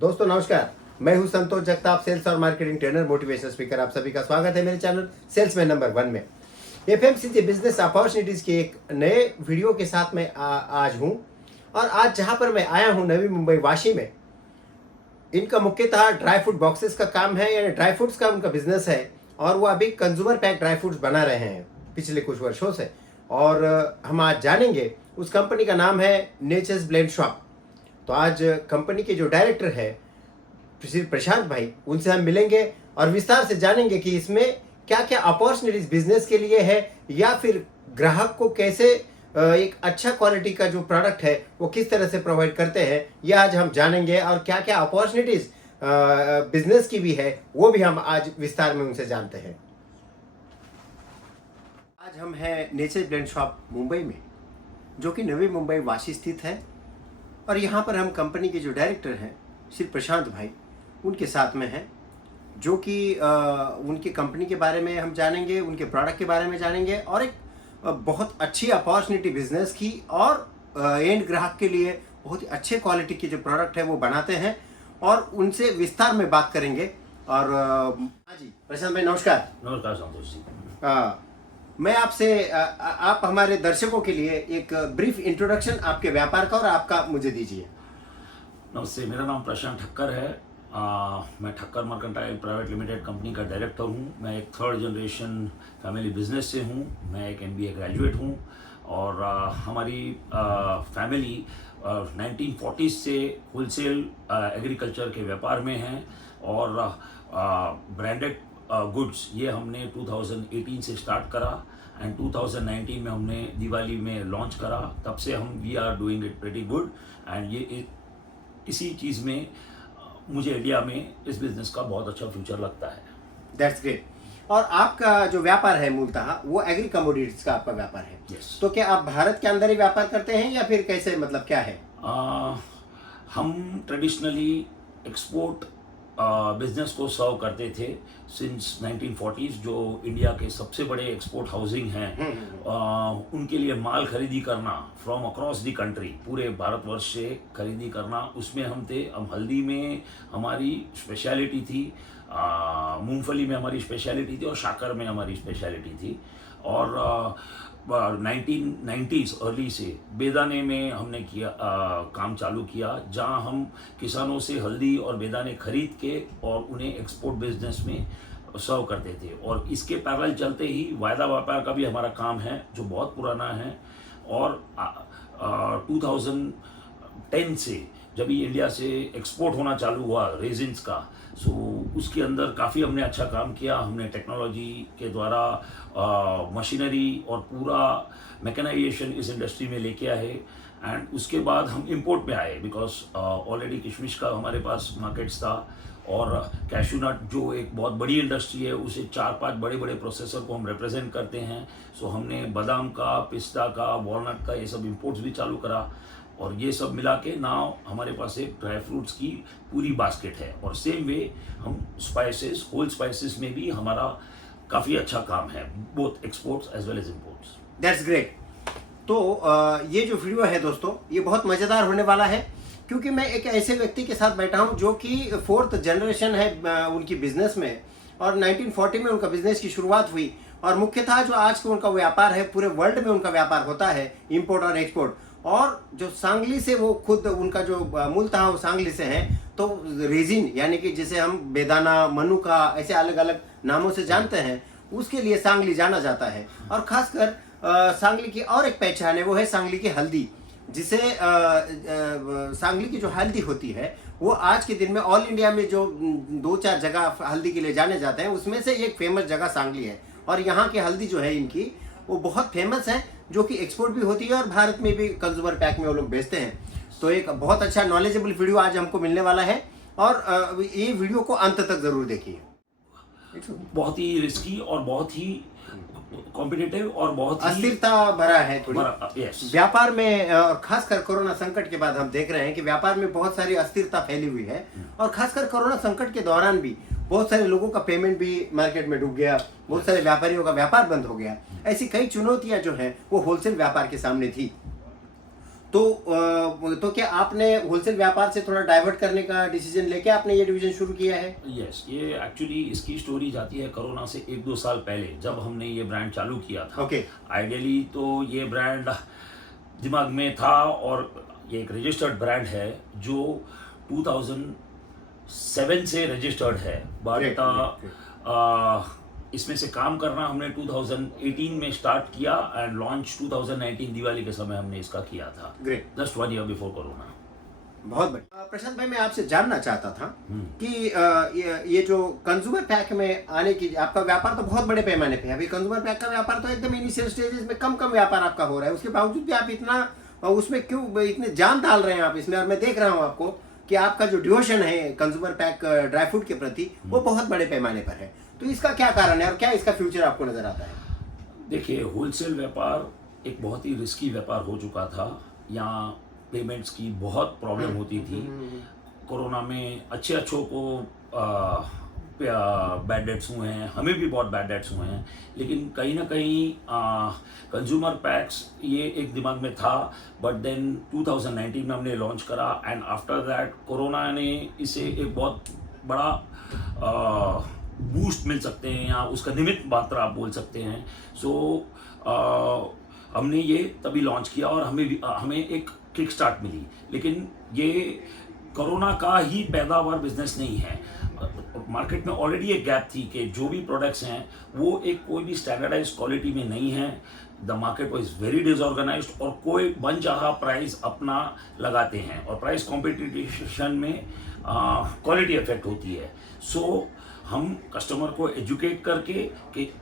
दोस्तों नमस्कार, मैं हूं संतोष जगताप, सेल्स और मार्केटिंग ट्रेनर, मोटिवेशनल स्पीकर। आप सभी का स्वागत है मेरे चैनल सेल्समैन नंबर 1 में। एफएमसीजी बिजनेस अपॉर्चुनिटीज के एक नए वीडियो के साथ मैं आज हूं। और आज जहां पर मैं आया हूं नवी मुंबई वाशी में, इनका मुख्यतः ड्राई फ्रूट बॉक्सेस का काम है, यानी ड्राई फ्रूट्स का उनका बिजनेस है। और वो अभी कंज्यूमर पैक ड्राई फ्रूट्स बना रहे हैं पिछले कुछ वर्षों से। और हम आज जानेंगे, उस कंपनी का नाम है नेचर्स ब्लेंड शॉप। तो आज कंपनी के जो डायरेक्टर है श्री प्रशांत भाई, उनसे हम मिलेंगे और विस्तार से जानेंगे कि इसमें क्या क्या अपॉर्चुनिटीज बिजनेस के लिए है, या फिर ग्राहक को कैसे एक अच्छा क्वालिटी का जो प्रोडक्ट है वो किस तरह से प्रोवाइड करते हैं, ये आज हम जानेंगे। और क्या क्या अपॉर्चुनिटीज बिजनेस की भी है वो भी हम आज विस्तार में उनसे जानते हैं। आज हम हैं नेचर ब्लेंड शॉप मुंबई में, जो कि नवी मुंबई वाशी स्थित है। और यहाँ पर हम कंपनी के जो डायरेक्टर हैं श्री प्रशांत भाई, उनके साथ में हैं, जो कि उनकी कंपनी के बारे में हम जानेंगे, उनके प्रोडक्ट के बारे में जानेंगे, और एक बहुत अच्छी अपॉर्चुनिटी बिजनेस की, और एंड ग्राहक के लिए बहुत ही अच्छे क्वालिटी के जो प्रोडक्ट है वो बनाते हैं, और उनसे विस्तार में बात करेंगे। और हाँ जी प्रशांत भाई, नमस्कार। नमस्कार संतोष जी। मैं आपसे आप हमारे दर्शकों के लिए एक ब्रीफ इंट्रोडक्शन आपके व्यापार का और आपका मुझे दीजिए। नमस्ते, मेरा नाम प्रशांत ठक्कर है। मैं Thakkar mercantile private limited company का डायरेक्टर हूँ। मैं एक 3rd जनरेशन फैमिली बिजनेस से हूँ। मैं एक MBA ग्रेजुएट हूँ, और हमारी फैमिली 1940s से होलसेल एग्रीकल्चर के व्यापार में है। और ब्रांडेड गुड्स ये हमने 2018 से स्टार्ट करा, एंड 2019 में हमने दिवाली में लॉन्च करा। तब से हम we are doing it pretty good, and ये इसी चीज़ में मुझे इंडिया में इस बिजनेस का बहुत अच्छा फ्यूचर लगता है। That's great. और आपका जो व्यापार है मूलतः वो एग्री कमोडिटीज का आपका व्यापार है। Yes. तो क्या आप भारत के अंदर ही व्यापार करते हैं, या फिर कैसे, मतलब क्या है? हम ट्रेडिशनली एक्सपोर्ट बिजनेस को सर्व करते थे सिंस 1940s। जो इंडिया के सबसे बड़े एक्सपोर्ट हाउसिंग हैं, उनके लिए माल खरीदी करना फ्रॉम अक्रॉस द कंट्री, पूरे भारतवर्ष से खरीदी करना, उसमें हम थे। हम हल्दी में हमारी स्पेशलिटी थी, मूंगफली में हमारी स्पेशलिटी थी, और शाकर में हमारी स्पेशलिटी थी। और 1990s अर्ली से बेदाने में हमने किया काम चालू किया, जहां हम किसानों से हल्दी और बेदाने खरीद के और उन्हें एक्सपोर्ट बिजनेस में सर्व करते थे। और इसके पैरेलल चलते ही वायदा व्यापार का भी हमारा काम है, जो बहुत पुराना है। और 2010 से जब ये इंडिया से एक्सपोर्ट होना चालू हुआ रेजिन्स का, सो उसके अंदर काफ़ी हमने अच्छा काम किया। हमने टेक्नोलॉजी के द्वारा मशीनरी और पूरा मैकेनाइजेशन इस इंडस्ट्री में लेके आए। एंड उसके बाद हम इंपोर्ट में आए, बिकॉज ऑलरेडी किशमिश का हमारे पास मार्केट्स था, और कैशू नट जो एक बहुत बड़ी इंडस्ट्री है, उसे 4-5 बड़े बड़े प्रोसेसर को हम रिप्रेजेंट करते हैं। सो हमने बादाम का, पिस्ता का, वॉलनट का, ये सब इंपोर्ट्स भी चालू करा। और ये सब मिला के नाउ हमारे पास एक ड्राई फ्रूट्स की पूरी बास्केट है। और सेम वे हम स्पाइसेस, होल स्पाइसेस में भी हमारा काफ़ी अच्छा काम है, both exports as well as imports. That's great. तो ये जो वीडियो है दोस्तों, ये बहुत मज़ेदार होने वाला है, क्योंकि मैं एक ऐसे व्यक्ति के साथ बैठा हूँ जो कि 4th जनरेशन है उनकी बिजनेस में, और 1940 में उनका बिजनेस की शुरुआत हुई। और मुख्यतः जो आज का उनका व्यापार है, पूरे वर्ल्ड में उनका व्यापार होता है, इंपोर्ट और एक्सपोर्ट। और जो सांगली से वो खुद, उनका जो मूलतः वो सांगली से है, तो रेजिन यानी कि जिसे हम बेदाना, मनुका, ऐसे अलग अलग नामों से जानते हैं, उसके लिए सांगली जाना जाता है। और खासकर सांगली की और एक पहचान है, वो है सांगली की हल्दी, जिसे सांगली की जो हल्दी होती है वो आज के दिन में ऑल इंडिया में जो 2-4 जगह हल्दी के लिए जाने जाते हैं, उसमें से एक फेमस जगह सांगली है। और यहाँ की हल्दी जो है इनकी, वो बहुत फेमस है, जो कि एक्सपोर्ट भी होती है, और भारत में भी कंज्यूमर पैक में वो लोग बेचते हैं। तो एक बहुत अच्छा नॉलेजेबल वीडियो आज हमको मिलने वाला है, और ये वीडियो को अंत तक जरूर देखिए। बहुत ही रिस्की और बहुत ही कॉम्पिटिटिव और बहुत ही अस्थिरता भरा है थोड़ी yes. व्यापार में। और खासकर कोरोना संकट के बाद हम देख रहे हैं कि व्यापार में बहुत सारी अस्थिरता फैली हुई है। और खासकर कोरोना संकट के दौरान भी बहुत सारे लोगों का पेमेंट भी मार्केट में डूब गया, बहुत सारे व्यापारियों का व्यापार बंद हो गया। ऐसी कई चुनौतियां जो हैं वो होलसेल व्यापार के सामने थी। तो क्या आपने होलसेल व्यापार से थोड़ा डाइवर्ट करने का डिसीजन लेके आपने ये डिवीजन शुरू किया है? यस, ये एक्चुअली इसकी स्टोरी जाती है कोरोना से 1-2 साल पहले, जब हमने ये ब्रांड चालू किया था। ओके। आइडियली तो ये ब्रांड दिमाग में था, और ये एक रजिस्टर्ड ब्रांड है जो 2007 से रजिस्टर्ड है, Great, बट great. इसमें से काम करना हमने 2018 में स्टार्ट किया, एंड लॉन्च 2019 दिवाली के समय हमने इसका किया था, great. Just 1 year before corona. बहुत बढ़िया। प्रशांत भाई, मैं आपसे जानना चाहता था कि ये जो कंज्यूमर पैक में आने की आपका व्यापार तो बहुत बड़े पैमाने पे है। अभी कंज्यूमर पैक का व्यापार तो एकदम इनिशियल स्टेजेस में कम व्यापार आपका हो रहा है, उसके बावजूद भी आप इतना उसमें क्यों इतने जान डाल रहे हैं आप इसमें? और मैं देख रहा हूँ आपको कि आपका जो डिवोशन है कंज्यूमर पैक ड्राई फ्रूट के प्रति वो बहुत बड़े पैमाने पर है। तो इसका क्या कारण है और क्या इसका फ्यूचर आपको नजर आता है? देखिए, होलसेल व्यापार एक बहुत ही रिस्की व्यापार हो चुका था। यहाँ पेमेंट्स की बहुत प्रॉब्लम होती थी। कोरोना में अच्छों को बैड डेट्स हुए हैं, हमें भी बहुत बैड डेट्स हुए हैं, लेकिन कहीं ना कहीं कंज्यूमर पैक्स ये एक दिमाग में था। बट देन 2019 में हमने लॉन्च करा, एंड आफ्टर दैट कोरोना ने इसे एक बहुत बड़ा बूस्ट मिल सकते हैं, या उसका निमित्त मात्रा आप बोल सकते हैं। सो हमने ये तभी लॉन्च किया, और हमें एक किक स्टार्ट मिली। लेकिन ये कोरोना का ही पैदावार बिजनेस नहीं है। मार्केट में ऑलरेडी एक गैप थी कि जो भी प्रोडक्ट्स हैं वो एक कोई भी स्टैंडर्डाइज क्वालिटी में नहीं है। The market was very disorganised, और कोई मनचाहा प्राइस अपना लगाते हैं, और प्राइस कॉम्पिटिशन में क्वालिटी इफेक्ट होती है। सो हम कस्टमर को एजुकेट करके कि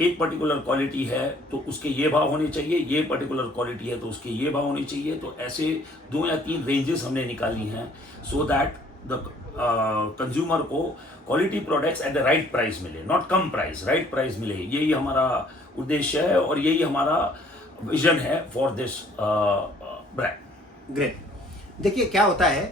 एक पर्टिकुलर क्वालिटी है तो उसके ये भाव होने चाहिए, ये पर्टिकुलर क्वालिटी है तो उसके ये भाव होने चाहिए, तो ऐसे 2 या 3 रेंजेस हमने निकाली हैं, सो दैट द कंज्यूमर को quality products at the right price मिले, नॉट कम प्राइस, राइट प्राइस मिले। यही हमारा उद्देश्य है, और यही हमारा विजन है फॉर दिस ब्रांड। ग्रेट। देखिए क्या होता है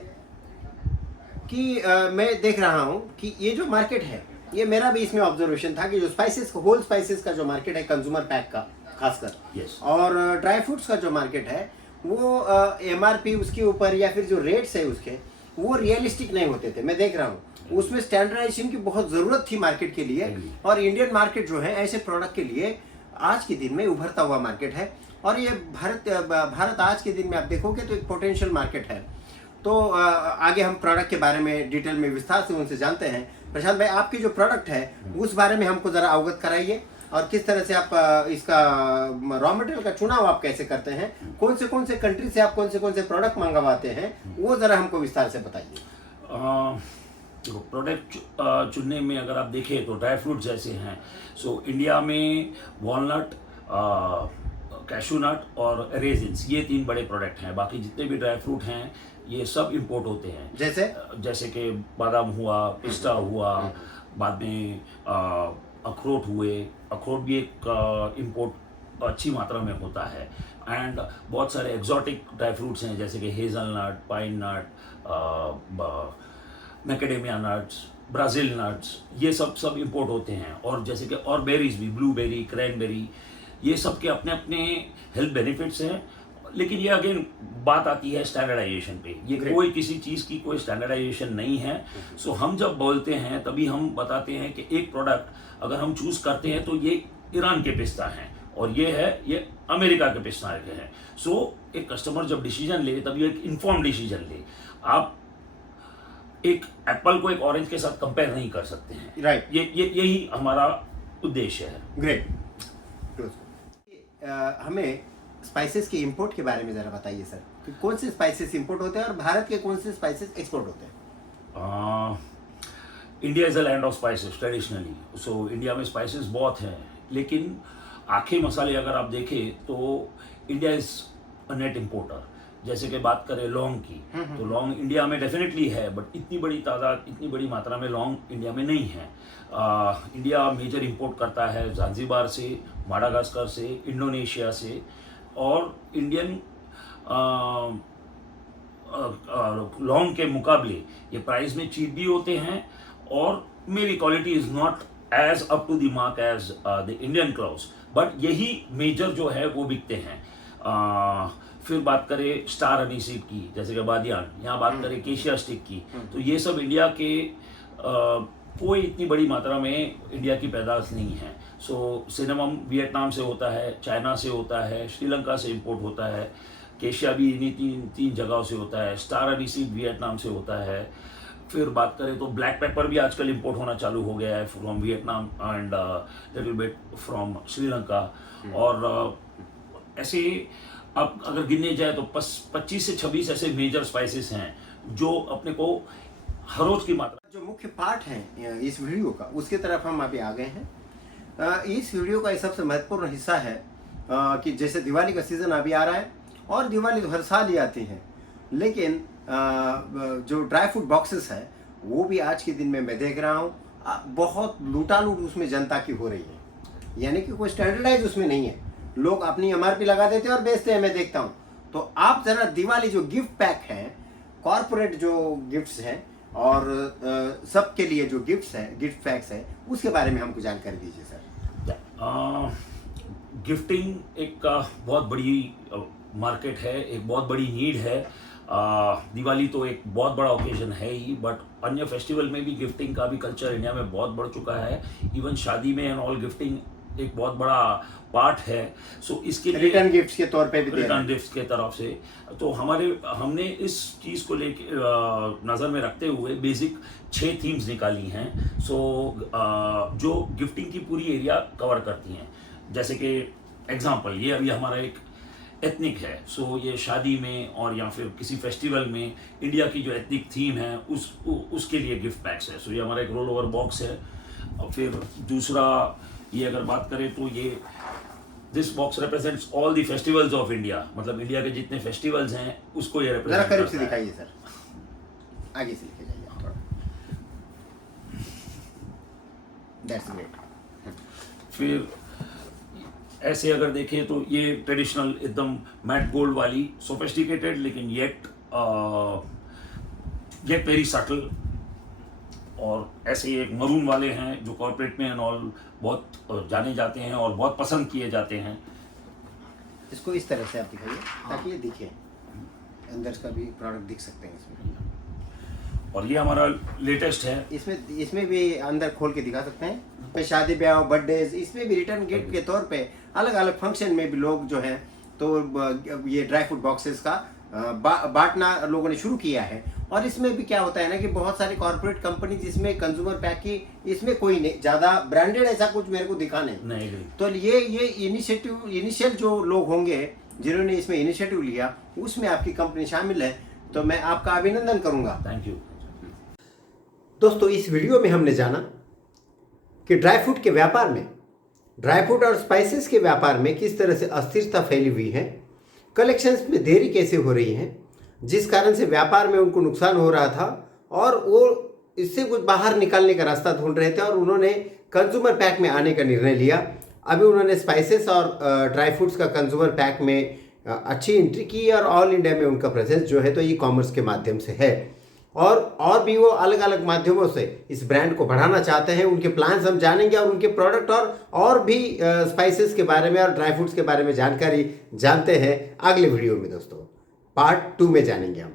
कि मैं देख रहा हूँ कि ये जो मार्केट है, ये मेरा भी इसमें ऑब्जर्वेशन था कि जो स्पाइसेस होल स्पाइसेस का जो मार्केट है कंज्यूमर पैक का खासकर, Yes. और ड्राई फ्रूट्स का जो मार्केट है वो एमआरपी उसके ऊपर या फिर जो रेट्स है उसके वो रियलिस्टिक नहीं होते थे। मैं देख रहा हूँ उसमें स्टैंडर्डाइजेशन की बहुत ज़रूरत थी मार्केट के लिए, और इंडियन मार्केट जो है ऐसे प्रोडक्ट के लिए आज के दिन में उभरता हुआ मार्केट है। और ये भारत आज के दिन में आप देखोगे तो एक पोटेंशियल मार्केट है। तो आगे हम प्रोडक्ट के बारे में डिटेल में विस्तार से उनसे जानते हैं। प्रशांत भाई, आपकी जो प्रोडक्ट है उस बारे में हमको ज़रा अवगत कराइए, और किस तरह से आप इसका रॉ मटेरियल का चुनाव आप कैसे करते हैं, कौन से कंट्री से आप कौन से प्रोडक्ट मंगवाते हैं, वो ज़रा हमको विस्तार से बताइए। देखो, प्रोडक्ट चुनने में अगर आप देखें तो ड्राई फ्रूट जैसे हैं, सो इंडिया में वॉलनट, कैशू नट और रेजिन्स, ये 3 बड़े प्रोडक्ट हैं। बाकी जितने भी ड्राई फ्रूट हैं ये सब इंपोर्ट होते हैं, जैसे कि बादाम हुआ, पिस्ता हुआ, बाद में अखरोट हुए। अखरोट भी एक इंपोर्ट अच्छी मात्रा में होता है। एंड बहुत सारे एक्जॉटिक ड्राई फ्रूट्स हैं, जैसे कि हेज़लनट, पाइन नट, मैकेडेमिया नट्स, ब्राज़ील नट्स, ये सब इंपोर्ट होते हैं। और जैसे कि और बेरीज भी, ब्लूबेरी, क्रैनबेरी, ये सब के अपने अपने हेल्थ बेनिफिट्स हैं। लेकिन ये अगेन बात आती है स्टैंडर्डाइजेशन पे। ये कोई किसी चीज़ की कोई स्टैंडर्डाइजेशन नहीं है। सो हम जब बोलते हैं तभी हम बताते हैं कि एक प्रोडक्ट अगर हम चूज़ करते हैं तो ये ईरान के पिस्ता हैं, और ये अमेरिका के पिस्ता के हैं। सो एक कस्टमर जब डिसीजन ले तभी एक इन्फॉर्म डिसीजन ले। आप एक एप्पल को एक ऑरेंज के साथ कंपेयर नहीं कर सकते हैं। राइट। यही हमारा उद्देश्य है। ग्रेट। हमें स्पाइसेस के इंपोर्ट के बारे में ज़रा बताइए सर, कि कौन से स्पाइसेस इंपोर्ट होते हैं और भारत के कौन से स्पाइसेस एक्सपोर्ट होते हैं? India is a land of spices traditionally. So India में स्पाइसेस बहुत हैं, लेकिन आखे मसाले अगर आप देखें तो India is a net importer. जैसे कि बात करें लौंग की, तो लौंग इंडिया में डेफिनेटली है, बट इतनी बड़ी मात्रा में लौंग इंडिया में नहीं है। इंडिया मेजर इंपोर्ट करता है ज़ांज़ीबार से, माडागास्कर से, इंडोनेशिया से। और इंडियन लौंग के मुकाबले ये प्राइस में चीप भी होते हैं, और मेरी quality is not as up to the mark as the Indian crows, but यही मेजर जो है वो बिकते हैं। फिर बात करें स्टार हनी सीड की, जैसे कि बादियान, यहाँ बात करें केशिया स्टिक की, तो ये सब इंडिया के कोई इतनी बड़ी मात्रा में इंडिया की पैदावार नहीं है। सो सिनेमम वियतनाम से होता है, चाइना से होता है, श्रीलंका से इंपोर्ट होता है, केशिया भी इन्हीं तीन जगहों से होता है, स्टार हनी सीड वियतनाम से होता है। फिर बात करें तो ब्लैक पेपर भी आजकल इंपोर्ट होना चालू हो गया है from Vietnam and little bit from Sri Lanka. और ऐसे अब अगर गिनने जाए तो 25 से 26 ऐसे मेजर स्पाइसेस हैं जो अपने को हर रोज की मात्रा। जो मुख्य पार्ट है इस वीडियो का, उसकी तरफ हम अभी आ गए हैं। इस वीडियो का सबसे महत्वपूर्ण हिस्सा है कि जैसे दिवाली का सीज़न अभी आ रहा है और दिवाली तो हर साल ही आती है, लेकिन जो ड्राई फ्रूट बॉक्सेस है वो भी आज के दिन में मैं देख रहा हूँ बहुत लूटालूट उसमें जनता की हो रही है। यानी कि कोई स्टैंडर्डाइज उसमें नहीं है, लोग अपनी MRP लगा देते हैं और बेचते हैं, मैं देखता हूँ। तो आप ज़रा दिवाली जो गिफ्ट पैक हैं, कॉरपोरेट जो गिफ्ट्स हैं और सबके लिए जो गिफ्ट्स हैं, गिफ्ट पैक्स हैं, उसके बारे में हमको जानकारी दीजिए सर। गिफ्टिंग एक बहुत बड़ी मार्केट है, एक बहुत बड़ी नीड है। दिवाली तो एक बहुत बड़ा ओकेजन है ही, बट अन्य फेस्टिवल में भी गिफ्टिंग का भी कल्चर इंडिया में बहुत बढ़ चुका है। इवन शादी में एंड ऑल गिफ्टिंग एक बहुत बड़ा पार्ट है। सो इसके लिए रिटर्न गिफ्ट्स के तौर पे भी रिटर्न गिफ्ट्स के तरफ से तो हमने इस चीज़ को लेके नज़र में रखते हुए बेसिक 6 थीम्स निकाली हैं। सो जो गिफ्टिंग की पूरी एरिया कवर करती हैं। जैसे कि एग्जांपल, ये अभी हमारा एक एथनिक है। सो ये शादी में और या फिर किसी फेस्टिवल में इंडिया की जो एथनिक थीम है उसके लिए गिफ्ट पैक्स है। सो ये हमारा एक रोल ओवर बॉक्स है। और फिर दूसरा ये अगर बात करें तो ये this box represents all the festivals of India, मतलब इंडिया के जितने फेस्टिवल्स हैं उसको ये रिप्रेजेंट जरा करीब से दिखाइए सर, आगे से लेके जाइए थोड़ा। That's great. फिर ऐसे अगर देखें तो ये ट्रेडिशनल एकदम मैट गोल्ड वाली सोफिस्टिकेटेड लेकिन येट वेरी सटल, और ऐसे ही एक मरून वाले हैं जो कॉर्पोरेट में एंड ऑल बहुत जाने जाते हैं और बहुत पसंद किए जाते हैं। इसको इस तरह से आप दिखाइए ताकि ये दिखे, अंदर का भी प्रोडक्ट दिख सकते हैं इसमें। और ये हमारा लेटेस्ट है। इसमें भी अंदर खोल के दिखा सकते हैं। शादी ब्याह, बर्थडेज, इसमें भी रिटर्न गिफ्ट के तौर पे अलग अलग फंक्शन में भी लोग जो हैं तो ये ड्राई फ्रूट बॉक्सेस का बांटना लोगों ने शुरू किया है। और इसमें भी क्या होता है ना कि बहुत सारी कॉर्पोरेट कंपनी जिसमें कंज्यूमर पैक की, इसमें कोई नहीं ज़्यादा ब्रांडेड ऐसा कुछ मेरे को दिखा नहीं। तो ये इनिशियल जो लोग होंगे जिन्होंने इसमें इनिशिएटिव लिया, उसमें आपकी कंपनी शामिल है, तो मैं आपका अभिनंदन करूंगा। Thank you. दोस्तों, इस वीडियो में हमने जाना कि ड्राई फ्रूट के व्यापार में, ड्राई फ्रूट और स्पाइसेस के व्यापार में किस तरह से अस्थिरता फैली हुई है, कलेक्शंस में देरी कैसे हो रही है, जिस कारण से व्यापार में उनको नुकसान हो रहा था और वो इससे कुछ बाहर निकालने का रास्ता ढूंढ रहे थे और उन्होंने कंज्यूमर पैक में आने का निर्णय लिया। अभी उन्होंने स्पाइसेस और ड्राई फ्रूट्स का कंज्यूमर पैक में अच्छी एंट्री की और ऑल इंडिया में उनका प्रेजेंस जो है तो ई कॉमर्स के माध्यम से है। और भी वो अलग अलग माध्यमों से इस ब्रांड को बढ़ाना चाहते हैं। उनके प्लान्स हम जानेंगे और उनके प्रोडक्ट और भी स्पाइसेस के बारे में और ड्राई फ्रूट्स के बारे में जानकारी जानते हैं अगले वीडियो में। दोस्तों, पार्ट 2 में जानेंगे हम।